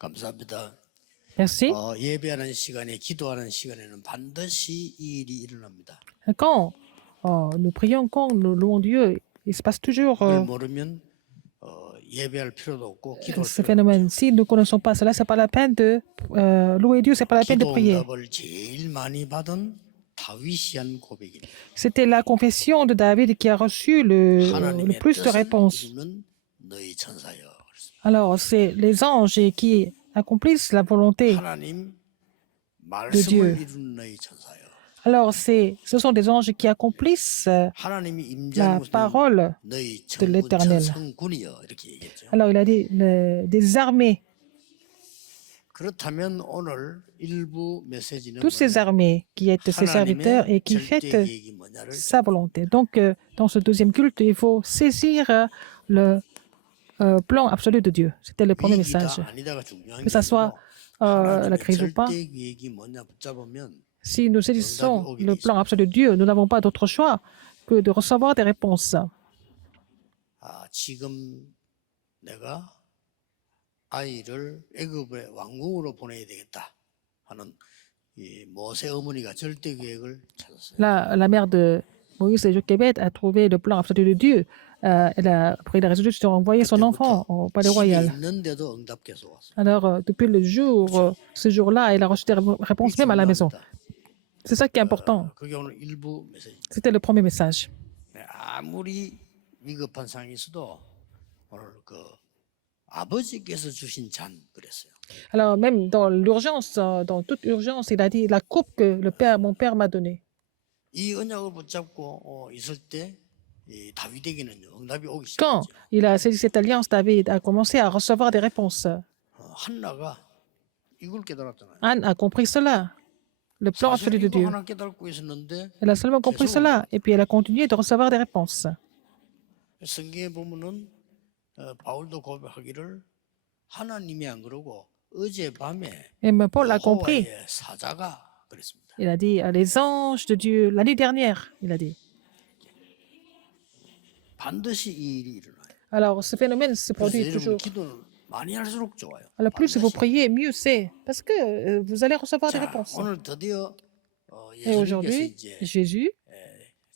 감사합니다. Merci. 예배하는 시간에 기도하는 시간에는 반드시 이 일이 일어납니다. Quand nous prions, quand nous louons Dieu, il se passe toujours 이걸 모르면 예배할 필요도 없고 기도할 ce 필요도 phénomène. 없죠. Si nous ne connaissons pas cela, c'est pas la peine de louer Dieu, c'est pas la peine de 기도 prier. 응답을 제일 많이 받은 다윗이한 고백입니다. C'était la confession de David qui a reçu le 하나님의 plus de 뜻을 réponses. 이루는 너희 천사여. 그랬습니다. Alors, c'est les anges qui accomplissent la volonté. 하나님 말씀을 이루는 너희 천사여. Alors, ce sont des anges qui accomplissent 하나님이 la 임재하는 곳에 parole 너희 de l'Éternel. 천성군이여 이렇게 얘기했죠. Alors, il a dit des armées, 그렇다면 오늘 일부 메시지는 toutes ces armées qui est ses serviteurs et qui 절대 fêtent 계획이 뭐냐를 sa volonté. Donc, dans ce deuxième culte, il faut saisir le plan absolu de Dieu. C'était le premier message. 위기다 아니다가 중요한 Que 게 ça soit 아니고 la 하나님의 crise ou pas, 절대 계획이 뭐냐 붙잡으면 si nous saisissons le plan absolu de Dieu, nous n'avons pas d'autre choix que de recevoir des réponses. 지금 내가 아이를 애굽의 왕궁으로 보내야 되겠다 하는 이 모세 어머니가 절대 계획을 찾았어요. La mère de Moïse et Jochebed a trouvé le plan absolu de Dieu. Elle a pris la résolution d'envoyer son enfant au palais 집에 royal. 있는데도 응답께서 왔어요. Alors, depuis le jour, ce jour-là, elle a reçu des réponses même à la maison. C'est ça qui est important. 그게 오늘 일부 메시지. C'était le premier message. 아무리 위급한 상황이 있어도 오늘 그 아버지께서 주신 잔 그랬어요. Alors, même dans l'urgence, dans toute urgence, il a dit la coupe que mon père m'a donnée. 이 언약을 붙잡고 있을 때 이 다윗에게는 응답이 오기 Quand 시작했죠. il a saisi cette alliance, David a commencé à recevoir des réponses. 한나가 이걸 깨달았잖아요. Anne a compris cela, le plan 사실 absolu de 이거 Dieu. 하나 깨닫고 있었는데 Elle a seulement compris cela et puis elle a continué de recevoir des réponses. 성경에 보면은 바울도 고백하기를 하나님이 안 그러고 어젯밤에 Et même Paul a compris. 여호와의 사자가 그랬습니다. Il a dit les anges de Dieu, la nuit dernière, il a dit. 반드시 이 일이 일어나요. Alors, ce phénomène se 그래서 produit 여러분 toujours. 기도는 많이 할수록 좋아요. Alors, plus vous priez, mieux c'est. Parce que vous allez recevoir des 자, réponses. 오늘 드디어 Et 예수님께서 aujourd'hui, 이제 Jésus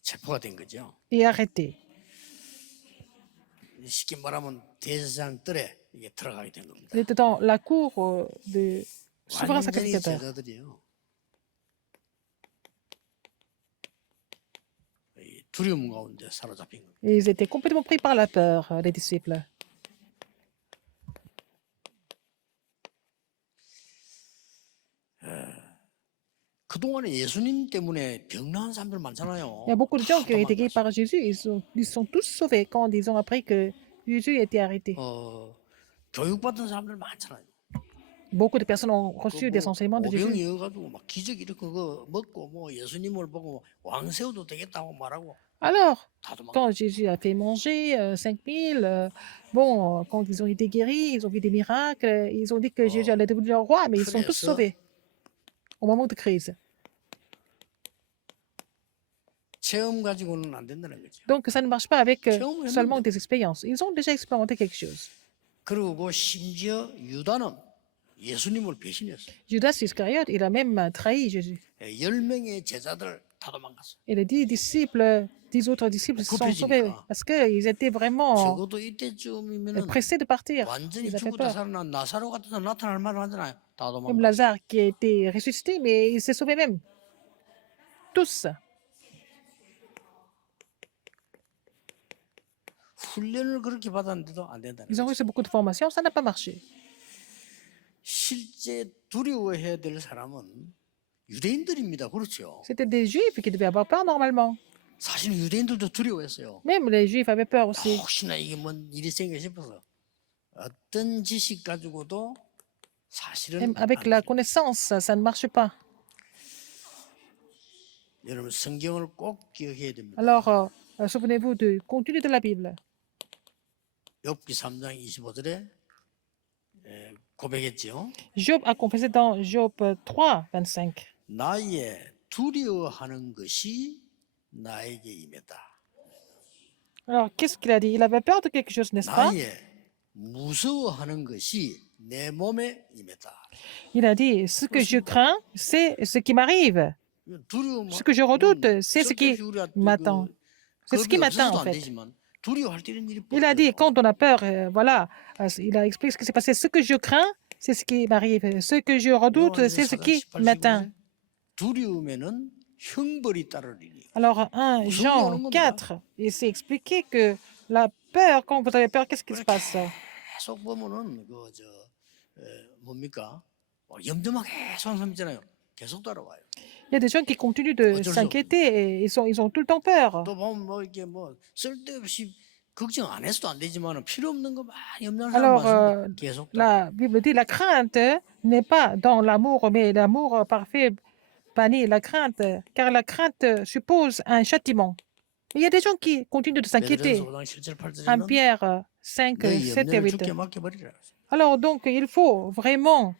체포가 된 거죠. est arrêté. 쉽게 말하면 대제사장 뜰에 이게 들어가게 된 겁니다. Il était dans la cour du souverain 완전히 sacrificateur. 제자들이요. 이 두려움 가운데 사로잡힌 겁니다. Et ils étaient complètement pris par la peur, les disciples. 그동안에 예수님 때문에 병나은 사람들 많잖아요. Il y a beaucoup de gens qui ont été guéris 도망갔어요. par Jésus. Ils sont tous sauvés quand ils ont appris que Jésus était arrêté. 교육받은 사람들 많잖아요. Beaucoup de personnes ont reçu des enseignements de Jésus. 오병이어가지고 막 기적 이렇게 그거 먹고 뭐 예수님을 보고 왕세우도 되겠다고 말하고 Alors, 다 도망. quand Jésus a fait manger 5000, quand ils ont été guéris, ils ont vu des miracles, ils ont dit que Jésus allait devenir roi, mais ils sont tous sauvés au moment de crise. 체험 가지고는 안 된다는 거죠. Donc, ça ne marche pas avec 체험을 seulement 했는데. des expériences. Ils ont déjà expérimenté quelque chose. 그리고 심지어 유다는 예수님을 배신했어요. Judas Iscariote, il a même trahi Jésus. 10명의 제자들 다 도망갔어요. Et les 10 autres disciples se sont sauvés parce qu'ils étaient vraiment 적어도 이때쯤이면은 pressés de partir. 완전히 Ils avaient 죽었다 peur. 살아난 나사로 같은 사람 나타날 만하잖아요. 다 Même 도망갔어요. Lazare qui a été ressuscité, mais il s'est sauvé même. Tous. 훈련을 그렇게 받았는데도 안 된다는 Ils ont 거죠. reçu beaucoup de formations, ça n'a pas marché. 실제 두려워해야 될 사람은 유대인들입니다. 그렇죠. C'était des Juifs qui devaient avoir peur normalement. 사실 유대인들도 두려워했어요. Même les Juifs avaient peur aussi. 혹시나 이게 뭔 일이 생겨 싶어서 어떤 지식 가지고도 사실은 Même avec la connaissance, ça ne marche pas. 여러분 성경을 꼭 기억해야 됩니다. Alors, souvenez-vous du contenu de la Bible. 욥기 3장 25절에 고백했죠. Job a confessé dans Job 3, 25. 나의 두려워하는 것이 나에게 임했다. Alors, qu'est-ce qu'il a dit? Il avait peur de quelque chose, n'est-ce pas? 나의 무서워하는 것이 내 몸에 임했다. Il a dit, ce que je crains, c'est ce qui m'arrive. 두려움, Ce que je redoute, c'est ce qui 쓸데없이 우리가 m'attend. C'est ce 겁이 qui m'attend, 없어서도 en 안 fait. 되지만 두려워할 때 이런 일이 Il a dit, 벌어져요. quand on a peur, voilà, il a expliqué ce qui s'est passé. Ce que je crains, c'est ce qui m'arrive. Ce que je redoute, 요한일서 c'est ce 4장 qui 18절 m'atteint. 두려움에는 형벌이 따르리니. Alors, 1 Jean 4, il s'est expliqué que la peur, quand vous avez peur, qu'est-ce qui se passe? 계속 보면은 뭡니까? 염려만 계속 하는 사람 있잖아요. 계속 따라와요. Il y a des gens qui continuent de s'inquiéter et ils ont tout le temps peur. 또 보면 이게 쓸데없이 걱정 안 해서도 안 되지만 필요 없는 거 많이 염려하는 Alors, 사람 많습니다. 계속 la Bible dit la crainte n'est pas dans l'amour, mais l'amour parfait bannit la crainte, car la crainte suppose un châtiment. Il y a des gens qui continuent de s'inquiéter. 베드로전서 5장 7절 1 8절에는 Pierre 5, 너희 7 et 염려를 8. 주께 맡겨버리라. Alors, donc, il faut vraiment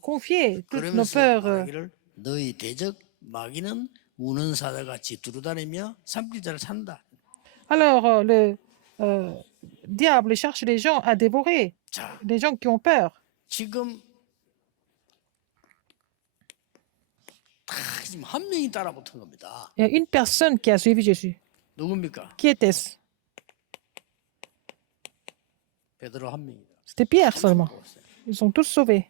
confier toutes nos 그러면서 peurs. 말하기를 너희 대적 마귀는 우는 사자같이 두루다니며 삼킬 자를 산다. Alors, le diable cherche les gens à dévorer, 자, les gens qui ont peur. 지금 지금 한 명이 따라붙은 겁니다. Il y a une personne qui a suivi Jésus. 누굽니까? Qui était-ce? 베드로 한 명이다. C'était Pierre seulement. Ils sont tous sauvés.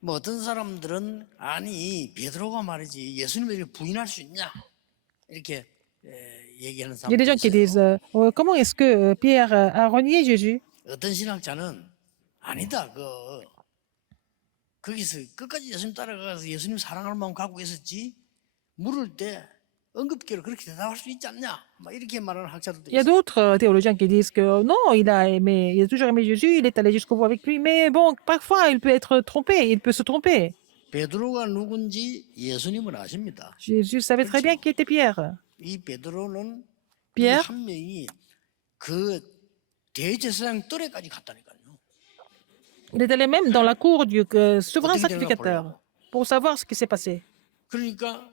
뭐 어떤 사람들은 아니 베드로가 말이지 예수님을 이렇게 부인할 수 있냐 이렇게 얘기하는 Il y a des gens qui 사람들이 disent 있어요. comment est-ce que Pierre a renié Jésus? 어떤 신학자는 아니다 거기서 끝까지 예수님 따라가서 예수님 사랑할 마음 갖고 있었지 물을 때 응급기로 그렇게 대답할 수 있지 않냐 막 이렇게 말하는 학자들도 Il y a 있어요. d'autres théologiens qui disent que non, il a toujours aimé Jésus, il est allé jusqu'au bout avec lui, mais bon, parfois il peut être trompé, il peut se tromper. 베드로가 누군지 예수님은 아십니다. Jésus savait très bien qui était Pierre. 이 베드로는 이 Pierre, 한 명이 그 대제사장 뜰에까지 갔다니까요. il est allé même dans la cour du souverain sacrificateur pour savoir ce qui s'est passé. 그러니까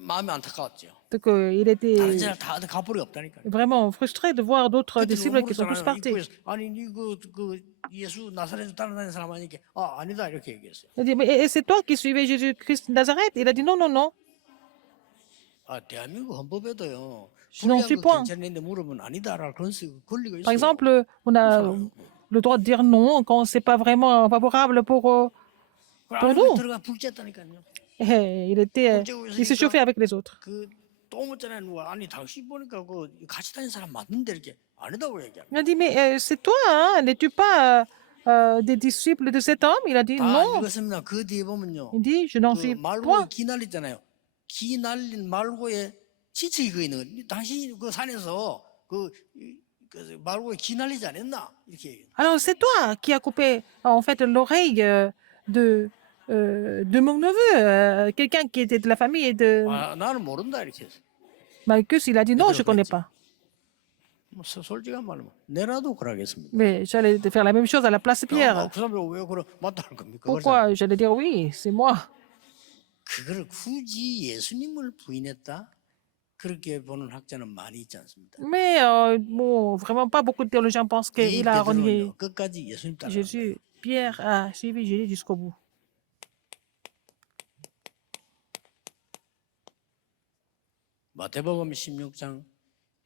마음이 안타까웠죠. Donc il était 다른 사람 다 가볼이 없다니까요. vraiment frustré de voir d'autres disciples qui sont tous partis. 아니 그 예수 나사렛 따라다니는 사람 아니까 아니다 이렇게 얘기했어요. Il a dit, mais c'est toi qui suivais Jésus-Christ de Nazareth? Il a dit non, non, non. 대한민국 헌법에도요. Je n'en suis 불리하고 point. 괜찮은데 물으면 아니다라는 그런 권리가 Par 있어요. exemple, on a le droit de dire non quand c'est pas vraiment favorable pour nous. 들어가 불쬐다니까요. Il s'est chauffé avec les autres. 그또 묻잖아요. 누가 아니 당신 보니까 그 같이 다니는 사람 맞는데 이렇게 아니다고 얘기합니다. Il a dit, mais c'est toi, hein? N'es-tu pas des disciples de cet homme? Il a dit non. 이것입니다. 그 뒤에 보면요. Il dit, je n'en 그 suis 말고에 point. 기 날리잖아요. 기 날린 말고에 지책이 그 있는 거. 당신이 그 산에서 그 말고에 기 날리지 않았나? 이렇게 얘기해요. Alors c'est toi qui as coupé en fait l'oreille de mon neveu, quelqu'un qui était de la famille de 나는 모른다 이렇게 했어요. Malchus. Il a dit non, je ne connais pas. 솔직한 말로 내라도 그러겠습니다. Mais j'allais faire la même chose à la place de Pierre. 그 사람이 왜 그래 맞다는 겁니까? Pourquoi j'allais dire oui, c'est moi. 그걸 굳이 예수님을 부인했다? 그렇게 보는 학자는 많이 있지 않습니다. Mais bon, vraiment pas beaucoup de théologiens pensent 이 qu'il a renié 베드로는요 끝까지 예수님 따라. Jésus. Pierre a suivi Jésus jusqu'au bout. 마태복음 16장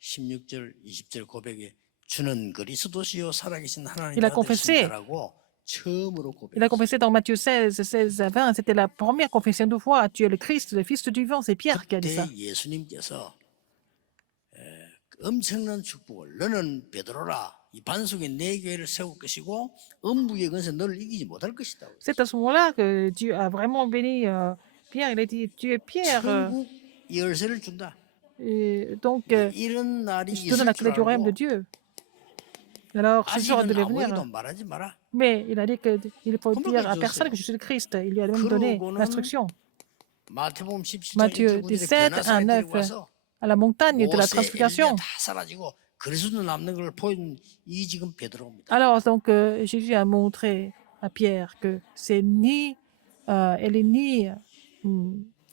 16절 20절 고백에 주는 그리스도시요 살아계신 하나님의 Il a confessé. 아들이시라고 처음으로 Il a 고백했어요. confessé dans Matthieu 16, 16 à 20. C'était la première confession de foi. Tu es le Christ, le Fils du vivant. C'est Pierre qui a dit ça. 그때 예수님께서 엄청난 축복을 너는 베드로라 이 반석에 내 교회를 세울 것이고 음부의 권세 너를 이기지 못할 것이다. C'est à ce moment-là que Dieu a vraiment béni Pierre. Il a dit, tu es Pierre. 천국 열쇠를 준다. Et donc, 이런 날이 je te donne la 있을 줄 clé du royaume de 알고 Dieu. Alors, ce jour 아직은 devait 아무에게도 venir. 말하지 마라. Mais il a dit qu'il faut Comment dire à il personne dit que je suis le Christ. Il lui a même donné 그러고는 l'instruction. 마태복음 17장 Matthieu 17, 1, 9, à la montagne de la 모세, transfiguration. 엘리야 다 사라지고 그리스도 남는 걸 보인 이 지금 베드로입니다. Alors, donc, Jésus a montré à Pierre que c'est ni, elle est ni.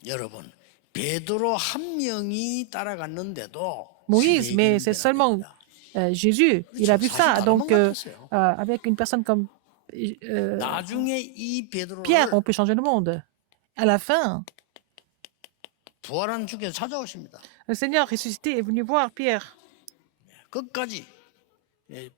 여러분, 베드로 한 명이 따라갔는데도 Moïse, mais 세계는 c'est seulement 변합니다. Jésus. Il a vu ça. 사실 Donc, 다른 것 같았어요. avec une personne comme 나중에 이 베드로를 Pierre, on peut changer le monde. À la fin, 부활한 주께서 찾아오십니다. le Seigneur ressuscité est venu voir Pierre. 끝까지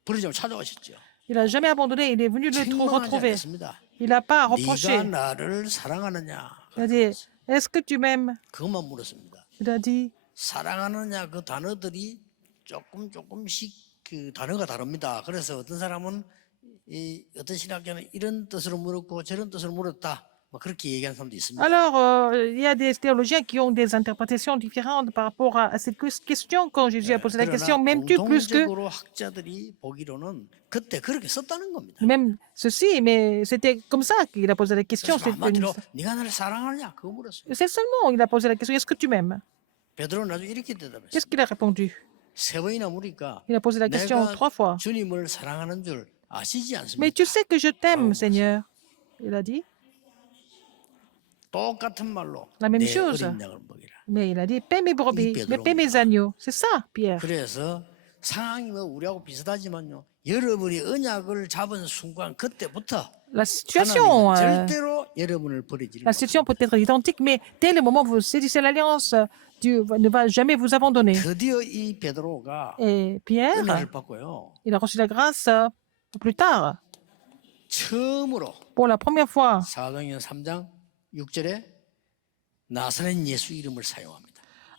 부르짖어 찾아오셨죠. Il n'a jamais abandonné, il est venu le 책망하지 retrouver. 않았습니다. Il n'a pas 네가 reproché. 나를 사랑하느냐? Il a dit, est-ce que tu m'aimes? 그것만 물었습니다. Il a dit, 사랑하느냐 그 단어들이 조금씩 그 단어가 다릅니다. 그래서 어떤 사람은 어떤 신학자는 이런 뜻으로 물었고 저런 뜻으로 물었다. 뭐 그렇게 얘기하는 사람도 있습니다. alors, il y a des théologiens qui ont des interprétations différentes par rapport à cette question. Quand Jésus a posé la question, 그러나 m'aimes-tu plus que 공통적으로 학자들이 보기로는 그때 그렇게 썼다는 겁니다. même ceci? Mais c'était comme ça qu'il a posé la question. 그래서 한마디로 네가 나를 사랑하느냐 그거 물었어요. C'est seulement il a posé la question, est-ce que tu m'aimes? 베드로는 나중에 이렇게 대답했어요. Qu'est-ce qu'il a répondu? 세 번이나 물으니까 Il a posé la question 내가 3 fois. 주님을 사랑하는 줄 아시지 Mais 않습니까? tu sais que je t'aime, Seigneur. Il a dit. 똑같은 말로 La même 내 chose. 어린 양을 먹이라. Mais il a dit, paie mes brebis, mais paie mes agneaux. C'est ça, Pierre. 그래서 상황이 뭐 우리하고 비슷하지만요. 여러분이 언약을 잡은 순간 그때부터 La situation, 하나님은 절대로 여러분을 버리지 la situation peut être identique, mais dès le moment où vous saisissez l'alliance, Dieu ne va jamais vous abandonner. 드디어 이 베드로가 Et Pierre, 은혜를 받고요. il a reçu la grâce plus tard. 처음으로 Pour la première fois, 사도행전 3장 6절에 나사렛 예수 이름을 사용합니다.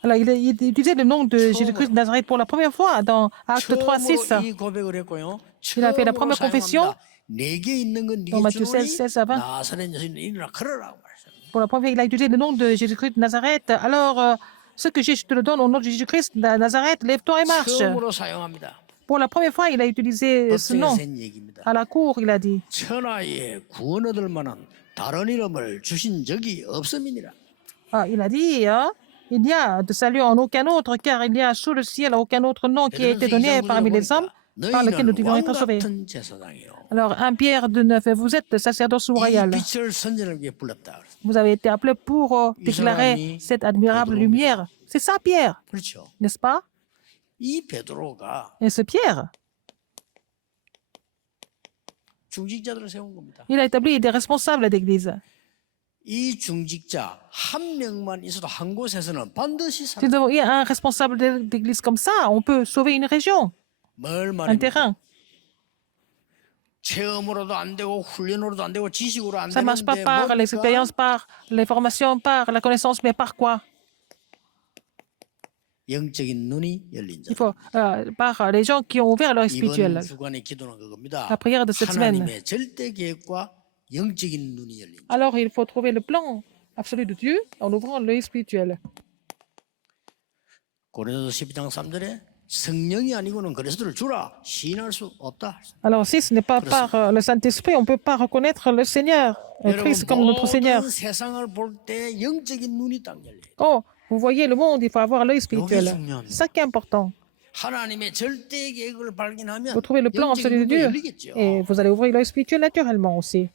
alors il utilisait le nom de Jésus-Christ de Nazareth pour la première fois dans Acte 3, 6. 처음으로 이 고백을 했고요. Il a fait la 처음으로 première confession 사용합니다. 내게 있는 건 dans 네게 Matthieu 주노니 16, 16 à 20. 나사렛 예수 일어나 걸으라고 말했습니다. Pour la première, il a utilisé le nom de Jésus-Christ de Nazareth. Alors, ce que je te le donne au nom de Jésus-Christ de Nazareth, lève-toi et marche. 처음으로 사용합니다. Pour la première fois, il a utilisé ce nom. 법정에서 한 얘기입니다. À la cour, il a dit. 천하에 구원 얻을 만한 다른 이름을 주신 적이 없음이니라. Il a dit, il n'y a de salut en aucun autre, car il n'y a sous le ciel aucun autre nom qui a été donné parmi les hommes par lequel nous devions être sauvés. 같은 제사장이요. Alors, 1 Pierre de 9, vous êtes sacerdoce 이 royal. 빛을 선전하기 위해 불렀다. Vous avez été appelé pour déclarer cette admirable lumière. C'est ça, Pierre, 그렇죠. n'est-ce pas? 이 베드로가 Et ce Pierre, 중직자들을 세운 겁니다. il a établi des responsables d'église. 이 중직자 한 명만 있어도 한 곳에서는 반드시 Si nous avons eu un responsable d'église comme ça, on peut sauver une région, 뭘 un 말입니까? terrain. 체험으로도 안 되고 훈련으로도 안 되고 지식으로 안 Ça ne marche pas 되는데 par l'expérience, par les formations, par la connaissance, mais par quoi? 영적인 눈이 열린 자. Il faut par les gens qui ont ouvert leur spirituel. 이번 주간의 기도는 그겁니다. La prière de cette semaine. 하나님의 절대 계획과 영적인 눈이 열린 자. Alors, il faut trouver le plan absolu de Dieu en ouvrant l'œil spirituel. 고린도서 12장 3절에 성령이 아니고는 그리스도를 주라 시인할 수 없다. Alors, si ce n'est pas par le Saint-Esprit, on ne peut pas reconnaître le Seigneur, 여러분 Christ comme notre Seigneur. 모든 세상을 볼 때 영적인 눈이 딱 열려요. Oh, vous voyez le monde, il faut avoir l'œil spirituel. 중요합니다. C'est ça qui est important. 하나님의 절대 계획을 발견하면 Vous trouvez le plan absolu 영적인 de 눈이 Dieu 열리겠죠. et vous allez ouvrir l'œil spirituel naturellement aussi.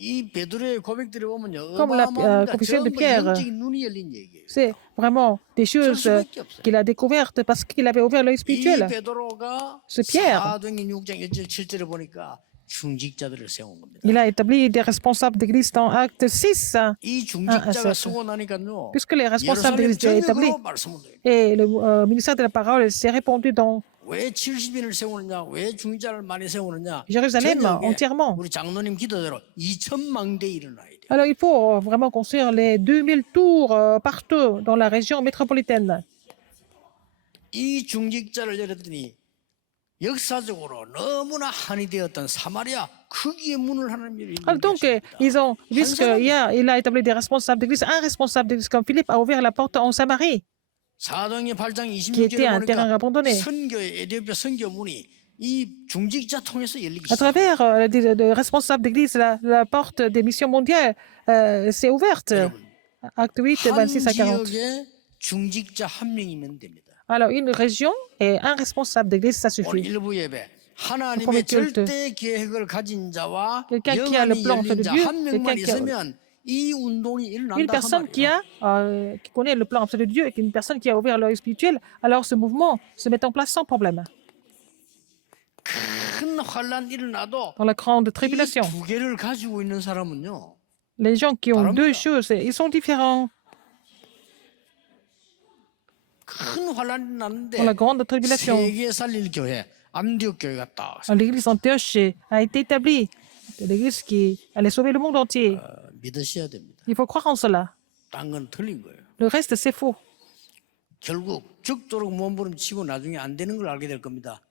이 베드로의 고백들을 보면요. Comme la 어마어마합니다. confession de 전부 Pierre. 영적인 눈이 열린 얘기예요. C'est vraiment des choses 수밖에 없어요. qu'il a découvertes parce qu'il avait ouvert l'œil 이 spirituel. 베드로가 Ce Pierre. 사도행전 6장 1절 7절을 보니까 중직자들을 세운 겁니다. Il a établi des responsables d'église dans Acte 6. 이 중직자가 sept. 쓰고 나니까요. Puisque les responsables 예루살렘 d'église étaient établis 전역으로 말씀을 드려요. et le ministère de la parole s'est répandu dans 왜 70인을 세우느냐, 왜 중직자를 많이 세우느냐. Jérusalem 전역에 entièrement. 우리 장로님 기도대로 2,000망대 일어나야 돼요. Alors il faut vraiment construire les 2000 tours partout dans la région métropolitaine. 이 중직자를 열었더니 역사적으로 너무나 한이 되었던 사마리아 거기에 문을 하나님 열린 Alors donc, ils ont vu qu'il a établi des responsables d'église. Un responsable d'église comme Philippe a ouvert la porte en Samarie, 사도행전 8장 qui était 26절에 un terrain 보니까 abandonné. 선교의 에디오피아 선교문이 이 중직자 통해서 열리기 À 시작합니다. travers des responsables d'église, la porte des missions mondiales s'est ouverte. Acte 8, 한 26 à 40. 지역에 중직자 한 명이면 됩니다. Alors, une région et un responsable d'église, ça 오늘 suffit. 일부 예배 하나님의 premier culte. 절대 계획을 가진 자와 Quelqu'un qui a le 영안이 plan 열린 de 자 Dieu, 한 명만 quelqu'un qui a- 있으면 이 운동이 Une 일어난다 한 personne 말이에요. qui connaît le plan absolu de Dieu et une personne qui a ouvert l'œil spirituel, alors ce mouvement se met en place sans problème. 큰 큰 환란 일어나도 dans la grande 이 tribulation. 두 개를 가지고 있는 사람은요. Les gens qui ont deux 다릅니다. choses, ils sont différents. 큰 환란이 Dans la 났는데 grande tribulation, 세계 살릴 교회 안디옥 교회가 딱 l'église d'Antioche a été établie. L'église qui allait sauver le monde entier. 믿으셔야 됩니다. Il faut croire en cela. 딴 건 틀린 거예요. Le reste, c'est faux. 결국 죽도록 몸부림치고 나중에 안 되는 걸 알게 될 겁니다.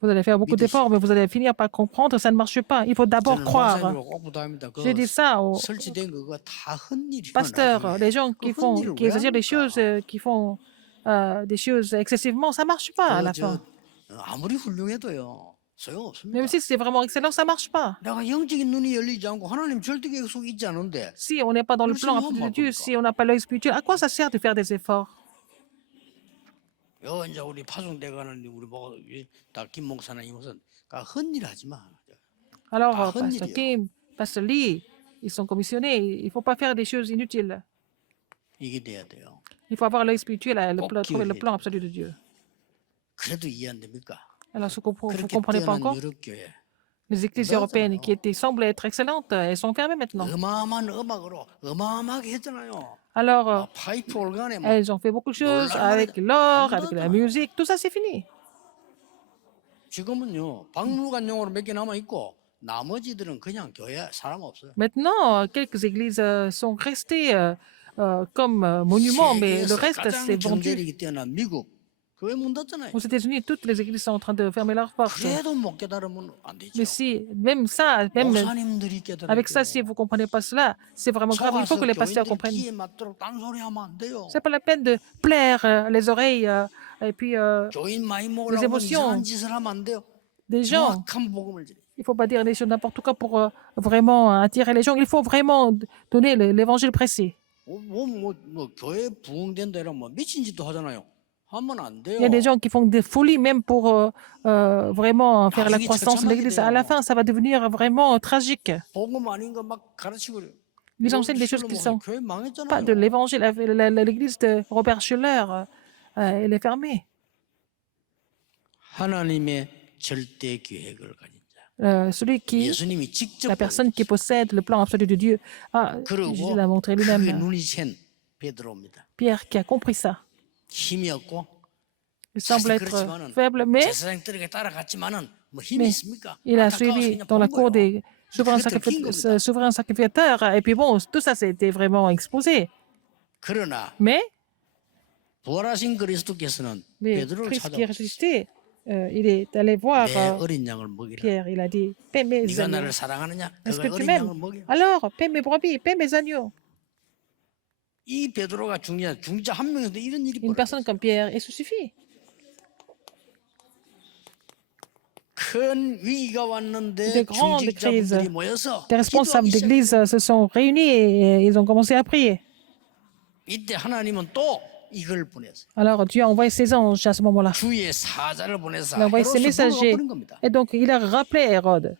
Vous allez faire beaucoup d'efforts, mais vous allez finir par comprendre que ça ne marche pas. Il faut d'abord 저는 croire. 목사님으로 꼭 부탁합니다. 그 J'ai dit ça aux 설치된 그거 다 헛일이에요. pasteurs, 나중에. les gens 그 qui 헛일을 qui 왜 exagèrent des 합니까? choses, qui font des choses excessivement, ça marche pas à la fin. 아무리 훌륭해도요 소용없습니다. Même si c'est vraiment excellent, ça marche pas. 내가 영적인 눈이 열리지 않고 하나님 절대 계획 속에 있지 않은데 Si on n'est pas dans le plan absolu de Dieu, si on n'a pas l'œil spirituel, à quoi ça sert de faire des efforts? 요 이제 우리 파송대가는 우리 다 김 목사나 이 목사 다 헛일 하지 마. Alors, Ah, Pasteur 헛일이요. Kim, Pasteur Lee, ils sont commissionnés. Il ne faut pas faire des choses inutiles. 이게 돼야 돼요. Il faut avoir l'œil spirituel, 꼭 trouver le 기울여야 plan 돼요. absolu de Dieu. 그래도 이해 안 됩니까? Alors, vous ne 그렇게 comprenez pas 뛰어난 encore? 유럽 교회 Les églises Bah, européennes ça, qui semblaient être excellentes, elles sont fermées maintenant. 어마어마한 음악으로 어마어마하게 했잖아요. Alors, 파이프 올간에 뭐 elles ont fait beaucoup de choses avec l'or, avec la musique, tout ça c'est fini. 지금은요 박물관용으로 몇 개 남아 있고 나머지들은 그냥 교회 사람 없어요. Maintenant, quelques églises sont restées comme monuments, mais le 세계에서 reste c'est 가장 vendu. 경제력이 뛰어난 미국 교회 문 닫잖아요. Aux États-Unis, toutes les églises sont en train de fermer leurs portes. 그래도 못 깨달으면 안 되죠. Mais si, même ça, même 목사님들이 깨달아요. avec ça, si vous ne comprenez pas cela, c'est vraiment grave. Il faut que les pasteurs comprennent. 귀에 맞도록 딴소리하면 안 돼요. C'est pas la peine de plaire les oreilles et puis 교인 많이 les 먹으려고 émotions 이상한 짓을 하면 안 돼요. des gens. 정확한 복음을 드려. Il ne faut pas dire des choses n'importe quoi pour vraiment attirer les gens. Il faut vraiment donner l'évangile pressé. 교회 부흥된다 이러면 뭐 미친 짓도 하잖아요. 하면 안 돼요. Il y a des gens qui font des folies même pour vraiment faire la croissance de l'Église. À la fin, ça va devenir vraiment tragique. 복음 아닌 거 막 가르치고 그래요. Ils enseignent des choses qui ne sont 교회 pas de 망했잖아요. l'Évangile. L'Église de Robert Schuller, elle est fermée. 하나님의 절대 계획을 가진 자. Celui qui, 예수님이 직접 la personne qui possède le plan absolu de Dieu, 그리고 Jésus l'a montré 그게 lui-même. 눈이 챈 베드로입니다. Pierre qui a compris ça. 힘이 없고 Il semble 사실 être 그렇지만은 faible, mais 제사장들에게 따라갔지만은 뭐 힘이 Mais 있습니까? il a 안타까워서 suivi 그냥 dans la 본 cour 거예요. des 겁니다. souverains sacrificateurs. Et puis bon, tout ça, c'était vraiment exposé. 그러나 Mais 부활하신 그리스도께서는 베드로를 Christ qui est 찾아오셨어요. ressuscité, il est allé voir 내 어린 양을 먹이라. Pierre. Il a dit, paie mes 네가 agneaux. 나를 사랑하느냐? Est-ce 그가 que tu 어린 m'aimes? 양을 먹여. Alors, paie mes brebis, paie mes agneaux. 이 베드로가 중자 한 명인데 이런 일이 Une 벌어졌어요. personne comme Pierre, et ça suffit. 큰 위기가 왔는데 Des grandes 중직자분들이 crises. 모여서 Les responsables 기도하기 d'église 시작해요. se sont réunis et ils ont commencé à prier. 이때 하나님은 또 이걸 보내서 Alors Dieu a envoyé ses anges à ce moment-là. 주의 사자를 보내서 Il a envoyé ses 헤롯을 messagers. 불러버린 겁니다. Et donc, il a rappelé Hérode.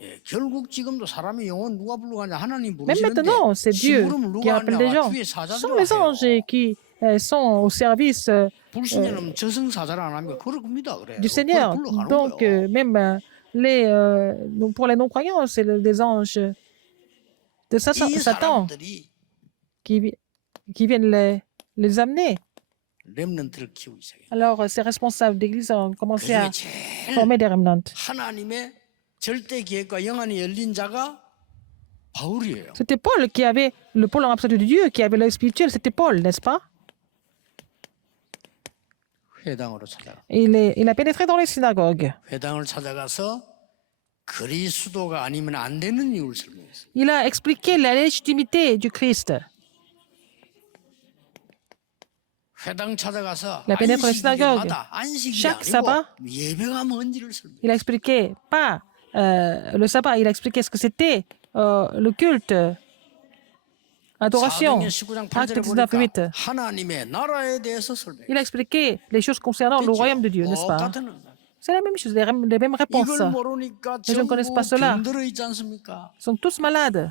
예, 결국 지금도 사람의 영혼 누가 부르가냐 하나님 Même 부르시는데 maintenant, c'est Dieu 심부름을 qui 누가 appelle les 하냐 gens. 주의 Ce sont 사자들로 les anges 해요. qui sont au service 불신자는 저승사자를 안 하면 그럴 겁니다. 그래요. du Seigneur. 그걸 불러가는 Donc, 거예요. même pour les non-croyants, c'est des anges de 이 Satan 사람들이 qui viennent les amener. 렘넌트를 키우기 시작해요. Alors, ces responsables d'église ont commencé à 그중에 제일 former des remnants. 하나님의 절대 계획과 영안이 열린 자가 바울이에요. C'était Paul qui avait le pôle absolu de Dieu, qui avait l'œil spirituel. C'était Paul, n'est-ce pas? 회당으로 찾아가. Il a pénétré dans les synagogues. 회당을 찾아가서 그리스도가 아니면 안 되는 이유를 설명했어요. Il a expliqué la légitimité du Christ. 회당 찾아가서 La pénétration synagogue. 안식일마다 안식일이 Chaque 아니고 sabbat. 예배가 뭔지를 설명했어요. Il a expliqué pas le sabbat, il a expliqué ce que c'était le culte, adoration. 사도행전 19장 Acte 8절에 19, 보니까 8. 하나님의 나라에 대해서 설명해요. Il a expliqué les choses concernant le royaume de Dieu, n'est-ce pas? C'est la même chose, les mêmes réponses. 이걸 모르니까 Les gens ne 전부 connaissent pas cela. 병들어 있지 않습니까? Ils sont tous malades.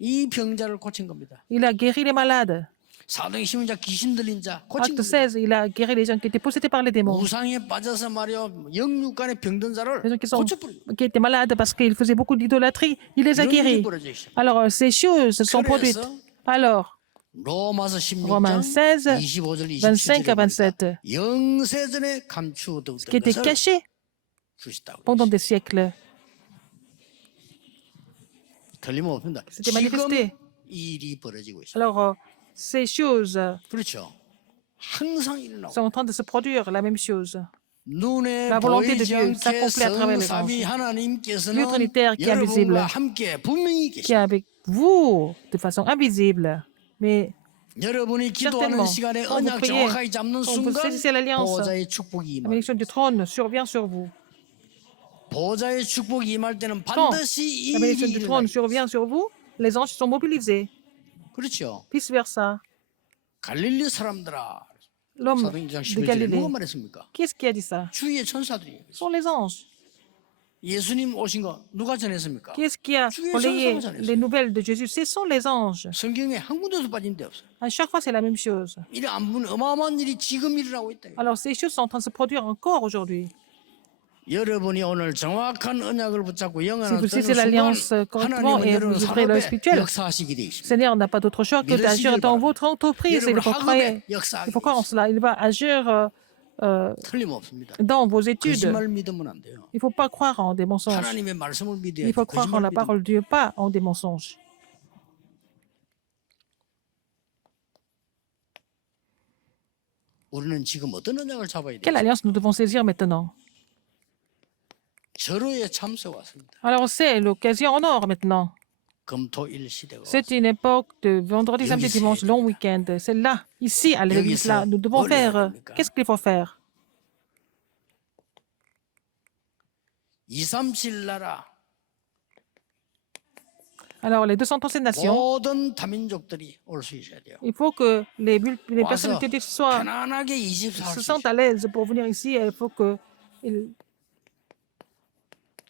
이 병자를 고친 겁니다. Il a guéri les malades. 사도행 16장 귀신 들린 자 고친 Acte 겁니다. 16, il a guéri les gens qui étaient possédés par les démons. 우상에 빠져서 말이요 영육간에 병든 자를 Les gens 고쳐버리고 qui étaient malades parce qu'ils faisaient beaucoup d'idolâtrie, il les a 이런 일이 guéris. 벌어지기 시작. Alors, ces choses se sont produites. Alors, 로마서 Romains 16장 16, 25절 25 à 27절에 27, 영세전에 감추어뒀던 qui était 것을 caché 주시다고. pendant des siècles, 틀림없습니다. c'était 지금 manifesté. 이 일이 벌어지고 있어요. Alors, ces choses 그렇죠. 항상 일어나고 sont en train de se produire, la même chose. 눈에 La volonté de 보이지 Dieu 않게 s'accomplit à travers les 성삼위 anges. 하나님께서는 Dieu Trinitaire qui est invisible. 여러분과 함께 분명히 Qui est 계십니다. avec vous de façon invisible. Mais 여러분이 기도하는 certainement, 시간에 quand vous 언약 priez, 정확하게 잡는 quand vous 순간 saisissez l'alliance, 보호자의 축복이 la 임합니다. bénédiction du trône survient sur vous. 보호자의 축복이 임할 때는 Quand 반드시 이 la bénédiction 일이 du trône 일어나요. survient sur vous, les anges sont mobilisés. 그렇죠. Vice-versa. 갈릴리 사람들아. L'homme 사도행전 de 11절에 Galilée, 누가 말했습니까? qui est-ce qui a dit ça? 주의 천사들이. Ce sont les anges. 예수님 오신 거 누가 전했습니까? Qui est-ce qui a 주의 relayé 천사가 전했어요. les nouvelles de Jésus? Ce sont les anges. 성경에 한 군데도 빠진 데 없어요. À chaque fois, c'est la même chose. 이런 어마어마한 일이 지금 일어나고 있다. Alors, ces choses sont en train de se produire encore aujourd'hui. 여러분이 오늘 정확한 언약을 붙잡고 Si 영원한 vous 뜨는 saisissez l'alliance 순간 correctement 하나님은 et 여러분 vous ouvrez l'œil 산업에 spirituel, 역사하시게 돼 le 있습니다. Seigneur n'a pas d'autre choix que d'agir dans votre entreprise. Il faut croire, il faut croire en cela. Il va agir 틀림없습니다. dans vos études. 거짓말 믿으면 안 돼요. Il ne faut pas croire en des mensonges. 하나님의 말씀을 믿어야지. Il faut croire en 거짓말 la 믿으면 parole de Dieu, pas en des mensonges. 우리는 지금 어떤 언약을 잡아야 Quelle 돼요? alliance nous devons saisir maintenant? 절호의 참새 왔습니다. Alors, c'est l'occasion en or maintenant. 금토일 시대가 C'est une époque de vendredi, samedi, dimanche, long week-end. C'est là, ici, à l'église, là. Nous devons faire. Qu'est-ce qu'il faut faire? 237 나라 Alors, les 237 nations, 모든 다민족들이 올 수 있어야 돼요. il faut que les personnes 와서 qui soient 편안하게 24 se 할 수 sentent 있어요. à l'aise pour venir ici. Il faut que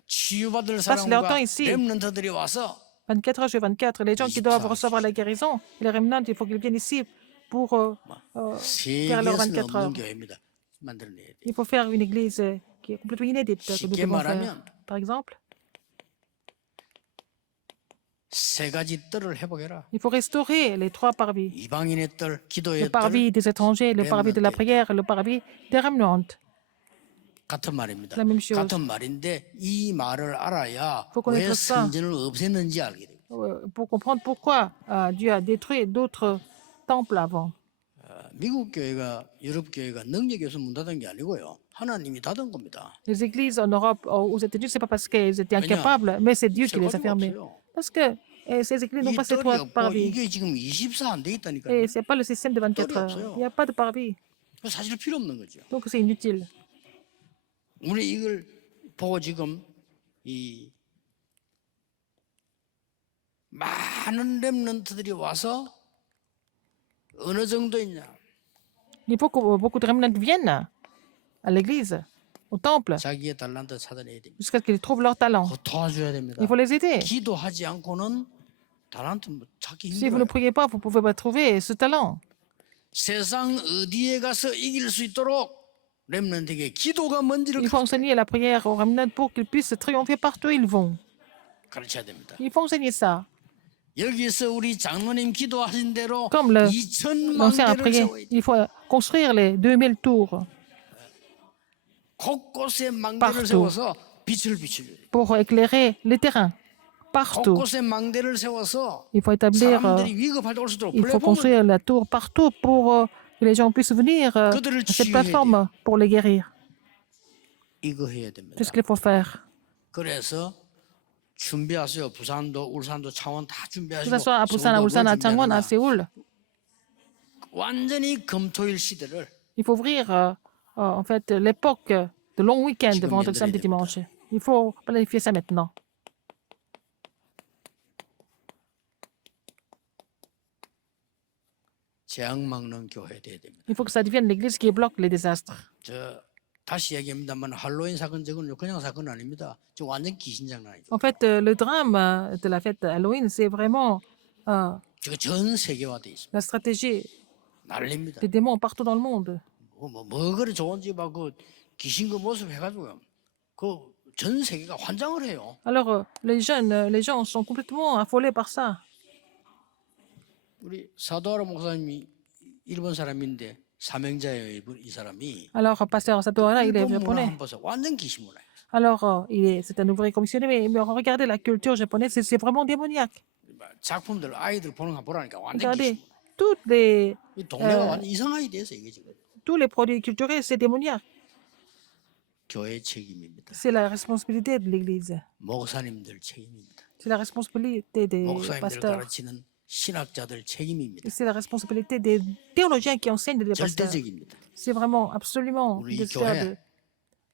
치유받을 leur 사람과 temps ici. 렘넌트들이 와서 24 heures sur 24, les gens qui doivent recevoir la guérison, les remnants, il faut qu'ils viennent ici pour faire leurs 세계에서는 24 heures. 없는 교회입니다. 만들어내야 돼요. Il faut faire une église qui est complètement inédite que nous 쉽게 devons 말하면 faire. Par exemple, 세 가지 뜰을 회복해라. il faut restaurer les trois parvis. 이방인의 뜰, Le 기도의 뜰 parvis des étrangers, le parvis de la prière, le parvis des remnants. 같은 말입니다. La même chose. 같은 말인데 이 말을 알아야 Faut connaître 왜 ça. 성전을 없앴는지 알게 돼요. Pour comprendre pourquoi Dieu a détruit d'autres temples avant. 미국 교회가 유럽 교회가 능력이 없어서 문 닫은 게 아니고요. 하나님이 닫은 겁니다. Les églises en Europe, aux États-Unis, c'est pas parce qu'elles étaient incapables, mais c'est Dieu qui les a fermées. Parce que ces églises n'ont 이 pas ces 뜰이 trois 없고 parvis. 이게 지금 24 안 돼 있다니까요. Et c'est pas le système de 24 heures. Il n'y a pas de parvis. 사실 필요 없는 거죠. Donc c'est inutile. 우리 이걸 보고 지금 이 많은 렘넌트들이 와서 어느 정도 있냐? Il faut que beaucoup de remnants viennent à l'église, au temple, 자기의 달란트 찾아내야 됩니다. jusqu'à ce qu'ils trouvent leur talent. 그거 도와줘야 됩니다. Il faut les aider. 기도하지 않고는 달란트 뭐 찾기 Si vous ne 힘들어요. priez pas, vous ne pouvez pas trouver ce talent. 세상 어디에 가서 이길 수 있도록 렘넌트에게 기도가 뭔지를 Il faut enseigner la prière aux remnants pour qu'ils puissent triompher partout où ils vont. 가르쳐야 됩니다. Il faut enseigner ça. 여기서 우리 장로님 기도하신 대로 Comme 2천만 l'ancien a 개를 prié, 세워야 돼. il faut construire les 2000 tours 곳곳에 망대를 Partout. 세워서 빛을 비춰줘야 돼. pour éclairer les terrains. Partout. 곳곳에 망대를 세워서 Il faut établir, 사람들이 위급할 때 올 수 있도록 il faut 플랫폼을 construire la tour partout pour que les gens puissent venir à cette plateforme pour les guérir. 이거 해야 됩니다. C'est ce qu'il faut faire. 그래서 준비하세요. 부산도, 울산도, 창원 다 Que 준비하시고 ce soit à Busan, à Ulsan, à Changwon, à Séoul, 완전히 금토일 시대를 il faut ouvrir en fait l'époque de long week-end, 지금 vendredi, 만들어야 samedi, 됩니다. dimanche. Il faut planifier ça maintenant. 재앙 막는 교회 돼야 됩니다. Il faut que ça devienne l'église qui bloque les désastres. 저 다시 얘기합니다만 할로윈 사건 저건 그냥 사건 아닙니다. 저 완전 귀신 장난이죠. En fait, le drame de la fête Halloween, c'est vraiment 지금 전 세계화돼 있습니다. la stratégie 난립니다. des démons partout dans le monde. 뭐 그리 좋은지 막 그 귀신 그 모습 해가지고요. 그 전 세계가 환장을 해요. Alors, les jeunes, les gens sont complètement affolés par ça. 우리 사도하라 목사님이 일본 사람인데 사명자예요. 이 사람이. Alors, pasteur Satohara, il est 일본 문화 japonais. 한번 보세요. 완전 귀신 문화예요. Alors, c'est un ouvrier commissionné, mais regardez la culture japonaise, c'est vraiment démoniaque. 작품들 아이들 보는 거 보라니까 완전 Regardez, 귀신 문화. toutes les, 이 동네가 완전 이상하게 돼서 이게 지금 tous les produits culturels, c'est démoniaque. 교회 책임입니다. C'est la responsabilité de l'Église. 목사님들 책임입니다. C'est la responsabilité des 목사님들 pasteurs. 가르치는 신학자들 책임입니다. Et c'est la responsabilité des théologiens qui enseignent des pasteurs. 절대적입니다. C'est vraiment absolument 우리 이 nécessaire 교회 de...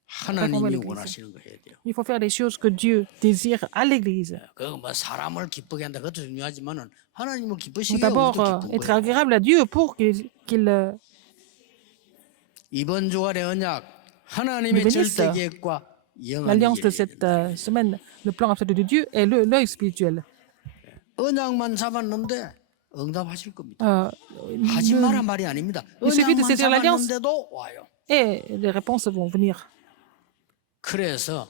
하나님이 l'Église. 원하시는 거 해야 돼요. Il faut faire les choses que Dieu désire à l'Église. 그뭐 사람을 기쁘게 한다 그것도 중요하지만은 하나님을 Donc 기쁘시게 d'abord, 우리도 기쁜 être 거예요. agréable à Dieu pour qu'il 이번 주간의 언약 하나님의 nous bénisse. 절대 계획과 영원한 L'alliance de 계획이 cette 된다. semaine, le plan absolu de Dieu est l'œil spirituel. 언약만 잡았는데 응답하실 겁니다. 하지 Le- 마라 말이 아닙니다. Il suffit de 언약만 saisir l'alliance. 잡았는데도 와요. Et les réponses vont venir. 그래서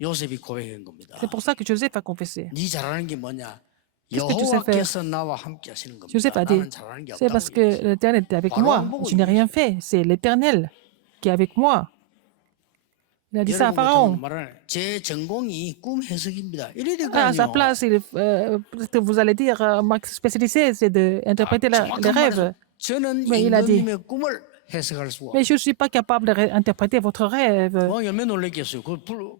요셉이 고백한 겁니다. C'est pour ça que Joseph a confessé. 네 잘하는 게 뭐냐? Qu'est-ce que tu sais 여호와께서 나와 함께 하시는 겁니다. Joseph a dit, 나는 잘하는 게 c'est parce 없다고 que 얘기했어요. l'Éternel était avec moi. Je n'ai rien fait. C'est l'Éternel qui est avec moi. Il a dit ça à 여러분 Pharaon. 보통 말하는 제 전공이 꿈 해석입니다. 이래야 될 거 À sa 아니에요. place, peut-être que vous allez dire, ma spécialité, c'est d'interpréter les 정확한 rêves. 말해서 저는 Mais il a dit, 임금님의 꿈을 해석할 수가 mais je ne suis pas capable d'interpréter votre rêve. 왕이 왜 놀랬겠어요? 그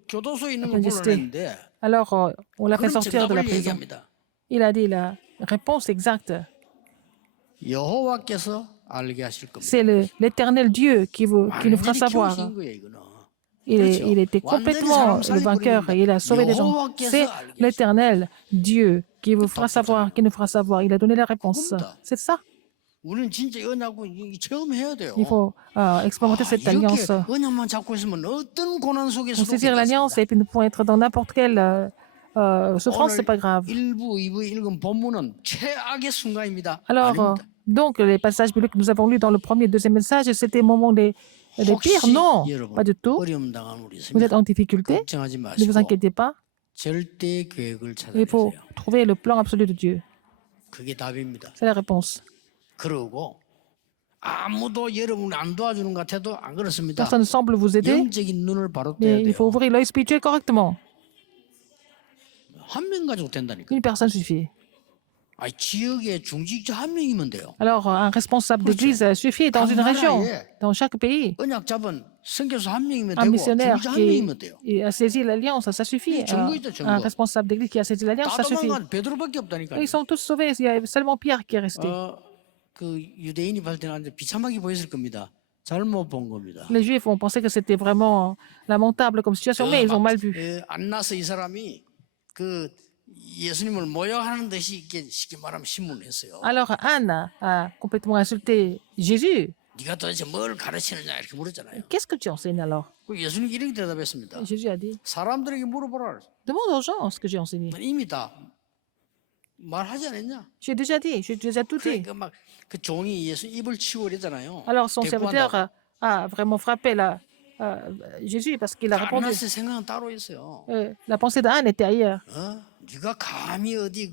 교도소에 있는 걸 Majesté. 불러냈는데 Alors, on l'a fait 그럼 sortir de la 정답을 prison. 얘기합니다. Il a dit la réponse exacte. 여호와께서 알게 하실 겁니다. C'est l'Éternel Dieu qui nous fera 완전히 savoir. 키우신 거예요, 이거는. Il était complètement le vainqueur et il a sauvé des gens. C'est l'Éternel Dieu qui vous fera savoir, qui nous fera savoir. Il a donné la réponse. C'est ça. 우리는 진짜 언약고 처음 해야 돼요. Il faut expérimenter cette 이렇게 alliance. 언약만 잡고 있으면 어떤 고난 Pour 속에서도 saisir l'alliance et puis nous pouvons être dans n'importe quelle souffrance, c'est pas grave. 1부, 2부 읽은 본문은 최악의 순간입니다. Alors, 아닙니다. donc, les passages bibliques que nous avons lus dans le premier et deuxième message, c'était le moment des pires. 혹시 Non, 여러분 pas du tout. 어려움 당한 우리 Vous êtes 있습니다. en difficulté, 걱정하지 ne vous 마시고 inquiétez pas. 절대 계획을 Il faut 찾아내세요. trouver le plan absolu de Dieu. 그게 답입니다. C'est la réponse. 그러고 아무도 여러분을 안 도와주는 것 같아도 안 그렇습니다. Personne ne semble vous aider, 영적인 눈을 바로 떼야 mais il faut 돼요. ouvrir l'œil spirituel correctement. 한 명 가지고 된다니까. Une personne suffit. 아니, 지역에 중직자 한 명이면 돼요. Alors, un responsable d'église suffit dans une région, dans chaque pays. 언약 잡은 선교사 한 명이면 Un 되고 missionnaire 중직자 한 qui 명이면 돼요. a saisi l'alliance, ça suffit. Un responsable d'église qui a saisi l'alliance, ça suffit. 따도만 베드로밖에 없다니까요. Ils sont tous sauvés. Il y a seulement Pierre qui est resté. 그 유대인이 봤을 때는 완전 비참하게 보였을 겁니다. 잘못 본 겁니다. Les Juifs ont pensé que c'était vraiment lamentable comme situation, mais ils ont mal vu. 안나서 이 사람이 그 예수님을 모욕하는 듯이 이렇게 쉽게 말하면 신문했어요. Alors Anne a complètement insulté Jésus. 네가 도대체 뭘 가르치느냐 이렇게 물었잖아요. Qu'est-ce que tu enseignes alors? 그 예수님이 이렇게 대답했습니다. Jésus a dit, 사람들에게 물어보라. demande aux gens ce que j'ai enseigné. 이미 다 말하지 않았냐? J'ai déjà dit, j'ai déjà tout dit. 그러니까 막 그 종이 예수 입을 치고 그랬잖아요. Alors son serviteur a vraiment frappé Jésus parce qu'il a répondu. 안나스의 생각은 따로 있어요. La pensée d'Anne était ailleurs. 네가 감히 어디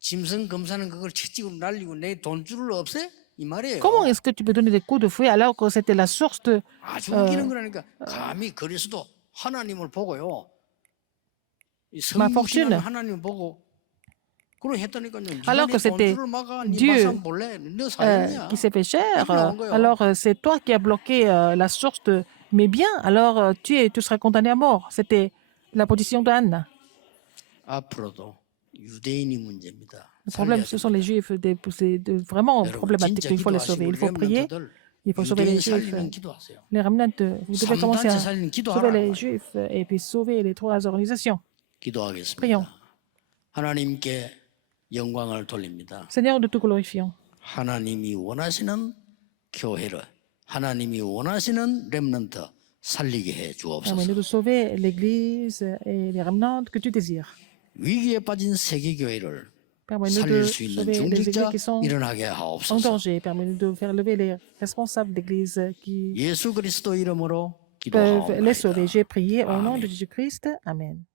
짐승 검사는 그걸 채찍으로 날리고 내 돈줄을 없애? 이 말이에요. Comment est-ce que tu peux donner des coups de fouet alors que c'était la source de... 아주 웃기는 거라니까. 감히 그리스도 하나님을 보고요. 이 성신하는 하나님을 보고 그러 했다니까요. Alors que c'était Dieu qui s'est fait chair, alors c'est toi qui as bloqué la source de mes biens, alors tu seras condamné à mort. C'était la position d'Anne. 앞으로도 유대인이 문제입니다. Le problème, ce sont les Juifs, vraiment problématiques. Il faut les sauver. Il faut prier. Il faut sauver les Juifs. Les remnants, vous devez commencer à sauver les Juifs et puis sauver les trois organisations. Prions. 하나님께 영광을 돌립니다. Seigneur, nous te glorifions. 하나님이 원하시는 교회를, 하나님이 원하시는 렘넌트 살리게 해 주옵소서. Permets-nous de sauver l'Église et les remnants que tu désires. 위기에 빠진 세계 교회를 Permets-nous de 살릴 수 있는 sauver les églises 중직자 qui sont 일어나게 en 하옵소서. danger. Permets-nous de faire lever les responsables d'église qui 예수 그리스도 이름으로 peuvent les sauver. 기도하옵나이다. J'ai prié au nom de 아멘. Jésus-Christ. Amen.